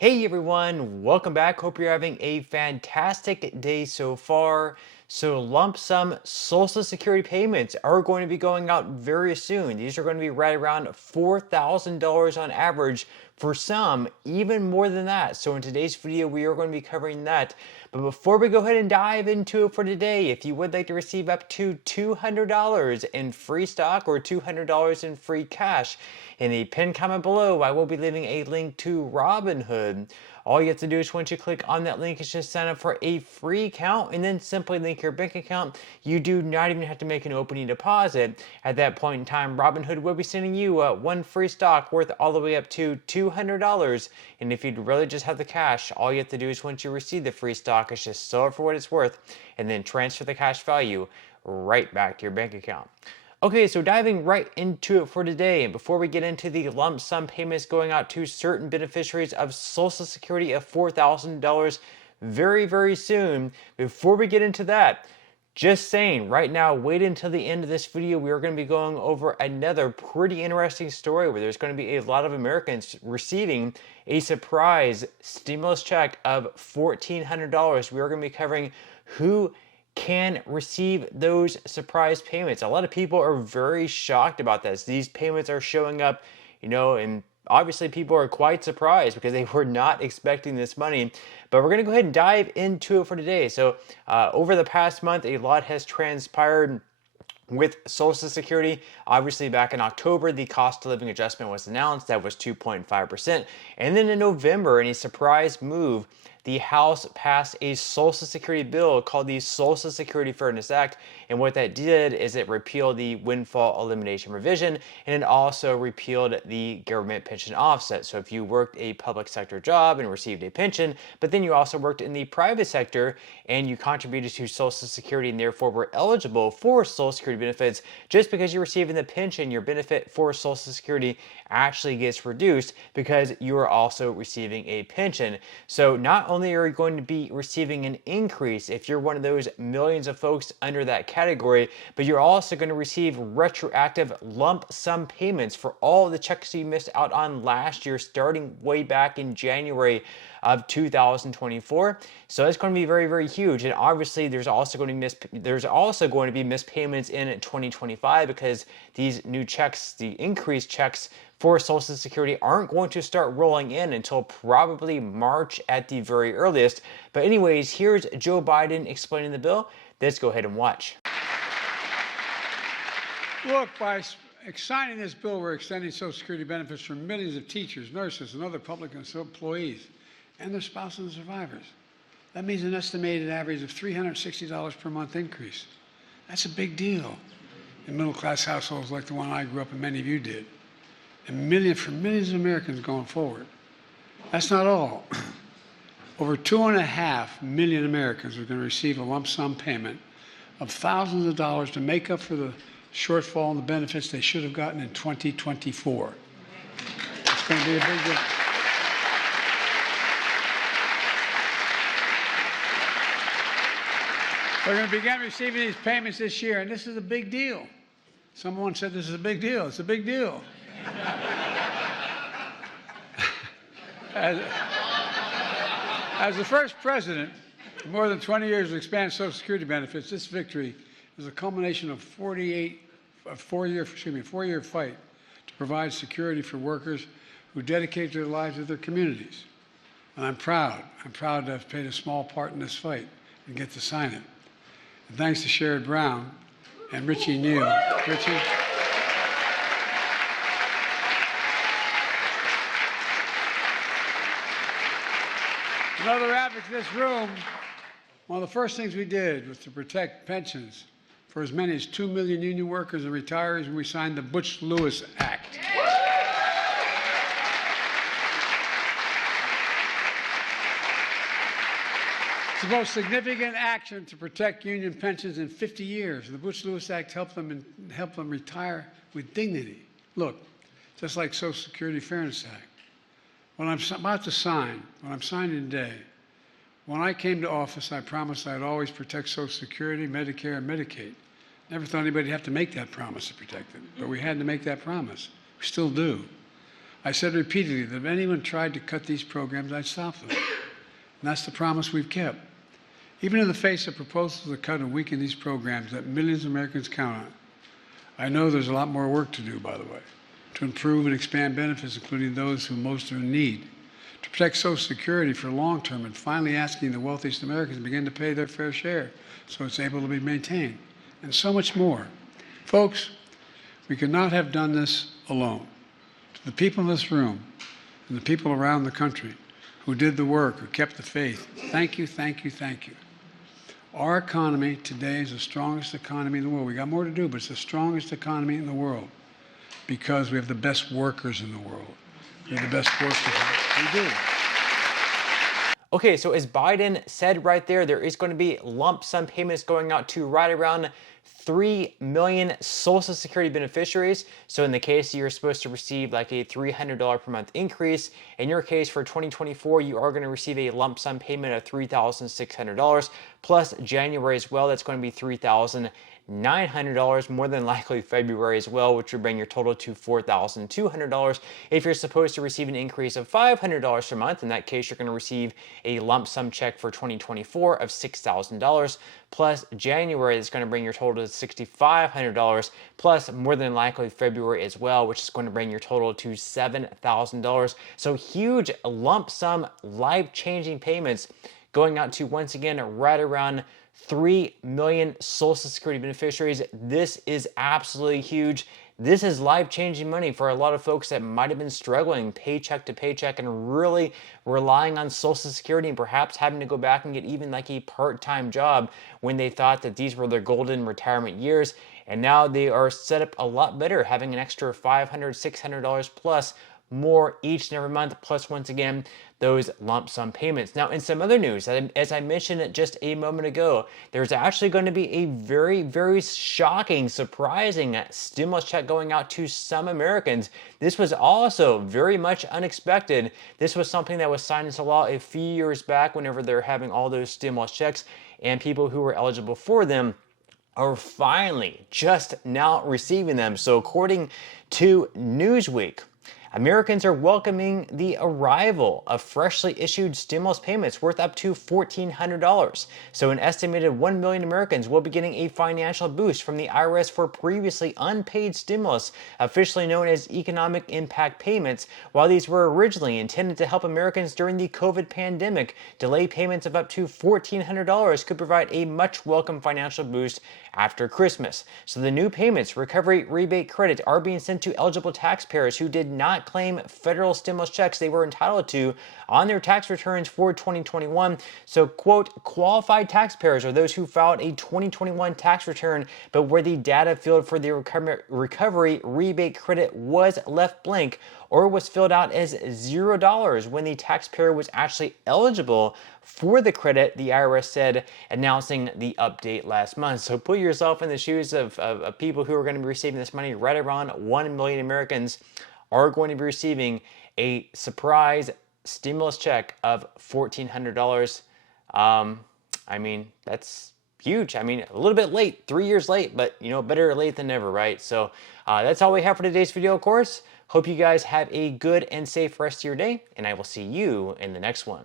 Hey everyone, welcome back. Hope you're having a fantastic day so far. So, lump sum Social Security payments are going to be going out very soon. These are going to be right around $4,000 on average, for some, even more than that. So, in today's video, we are going to be covering that. But before we go ahead and dive into it for today, if you would like to receive up to $200 in free stock or $200 in free cash, in the pinned comment below, I will be leaving a link to Robinhood. All you have to do is once you click on that link is just sign up for a free account and then simply link your bank account. You do not even have to make an opening deposit. At that point in time, Robinhood will be sending you one free stock worth all the way up to $200. And if you'd really just have the cash, all you have to do is once you receive the free stock is just sell it for what it's worth and then transfer the cash value right back to your bank account. Okay, so diving right into it for today, and before we get into the lump sum payments going out to certain beneficiaries of Social Security of $4,000 very, very soon, before we get into that, just saying, right now, wait until the end of this video. We are going to be going over another pretty interesting story where there's going to be a lot of Americans receiving a surprise stimulus check of $1,400. We are going to be covering who can receive those surprise payments. A lot of people are very shocked about this. These payments are showing up, and obviously people are quite surprised because they were not expecting this money. But we're going to go ahead and dive into it for today. So over the past month, a lot has transpired with Social Security. Obviously, back in October, the cost of living adjustment was announced. That was 2.5%. And then in November, in a surprise move, the House passed a Social Security bill called the Social Security Fairness Act. And what that did is it repealed the windfall elimination provision, and it also repealed the government pension offset. So if you worked a public sector job and received a pension, but then you also worked in the private sector and you contributed to Social Security and therefore were eligible for Social Security benefits, just because you're receiving the pension, your benefit for Social Security actually gets reduced because you are also receiving a pension. So not only are you going to be receiving an increase if you're one of those millions of folks under that category, but you're also going to receive retroactive lump sum payments for all the checks you missed out on last year, starting way back in January of 2024. So it's going to be very, very huge. And obviously there's also going to be missed payments in 2025 because these new checks, the increased checks for Social Security, aren't going to start rolling in until probably March at the very earliest. But anyways, here's Joe Biden explaining the bill. Let's go ahead and watch. Look, by signing this bill, we're extending Social Security benefits for millions of teachers, nurses, and other public employees and their spouses and survivors. That means an estimated average of $360 per month increase. That's a big deal in middle-class households like the one I grew up in, many of you did, and for millions of Americans going forward. That's not all. Over 2.5 million Americans are going to receive a lump sum payment of thousands of dollars to make up for the shortfall in the benefits they should have gotten in 2024. It's going to be a big deal. They're going to begin receiving these payments this year, and this is a big deal. Someone said this is a big deal. It's a big deal. As the first president in more than 20 years to expand Social Security benefits, this victory is a culmination of a four-year fight to provide security for workers who dedicate their lives to their communities. And I'm proud to have played a small part in this fight and get to sign it. And thanks to Sherrod Brown and Richie Neal. Richie? And other advocates in this room, one of the first things we did was to protect pensions for as many as 2 million union workers and retirees when we signed the Butch-Lewis Act. It's the most significant action to protect union pensions in 50 years. The Butch-Lewis Act helped them retire with dignity. Look, just like Social Security Fairness Act. What I'm about to sign, what I'm signing today, when I came to office, I promised I'd always protect Social Security, Medicare, and Medicaid. Never thought anybody'd have to make that promise to protect it, but we had to make that promise. We still do. I said repeatedly that if anyone tried to cut these programs, I'd stop them. And that's the promise we've kept. Even in the face of proposals to cut and weaken these programs that millions of Americans count on, I know there's a lot more work to do, by the way, to improve and expand benefits, including those who most are in need, to protect Social Security for long term, and finally asking the wealthiest Americans to begin to pay their fair share so it's able to be maintained, and so much more. Folks, we could not have done this alone. To the people in this room and the people around the country who did the work, who kept the faith, thank you, thank you, thank you. Our economy today is the strongest economy in the world. We got more to do, but it's the strongest economy in the world because we have the best workers in the world. We have the best workers. We do. Okay, so as Biden said right there is going to be lump sum payments going out to right around 3 million Social Security beneficiaries. So in the case you're supposed to receive like a $300 per month increase, in your case for 2024, you are going to receive a lump sum payment of $3,600 plus January as well. That's going to be $3,900, more than likely February as well, which would bring your total to $4,200. If you're supposed to receive an increase of $500 per month, in that case, you're going to receive a lump sum check for 2024 of $6,000, plus January is going to bring your total to $6,500, plus more than likely February as well, which is going to bring your total to $7,000. So huge lump sum, life-changing payments going out to, once again, right around 3 million Social Security beneficiaries. This is absolutely huge. This is life-changing money for a lot of folks that might have been struggling paycheck to paycheck and really relying on Social Security and perhaps having to go back and get even like a part-time job when they thought that these were their golden retirement years. And now they are set up a lot better, having an extra $500, $600 plus more each and every month, plus once again those lump sum payments. Now, in some other news, as I mentioned just a moment ago, there's actually going to be a very, very shocking, surprising stimulus check going out to some Americans. This was also very much unexpected. This was something that was signed into law a few years back whenever they're having all those stimulus checks, and people who were eligible for them are finally just now receiving them. So according to Newsweek, Americans are welcoming the arrival of freshly issued stimulus payments worth up to $1,400. So an estimated 1 million Americans will be getting a financial boost from the IRS for previously unpaid stimulus, officially known as economic impact payments. While these were originally intended to help Americans during the COVID pandemic, delayed payments of up to $1,400 could provide a much welcome financial boost after Christmas. So the new payments, recovery rebate credits, are being sent to eligible taxpayers who did not claim federal stimulus checks they were entitled to on their tax returns for 2021. So, quote, qualified taxpayers are those who filed a 2021 tax return, but where the data field for the recovery rebate credit was left blank or was filled out as $0 when the taxpayer was actually eligible for the credit, the IRS said, announcing the update last month. So put yourself in the shoes of people who are going to be receiving this money. Right around 1 million Americans are going to be receiving a surprise stimulus check of $1,400. I mean, that's huge. I mean, a little bit late, 3 years late, but better late than never, right? So that's all we have for today's video, of course. Hope you guys have a good and safe rest of your day, and I will see you in the next one.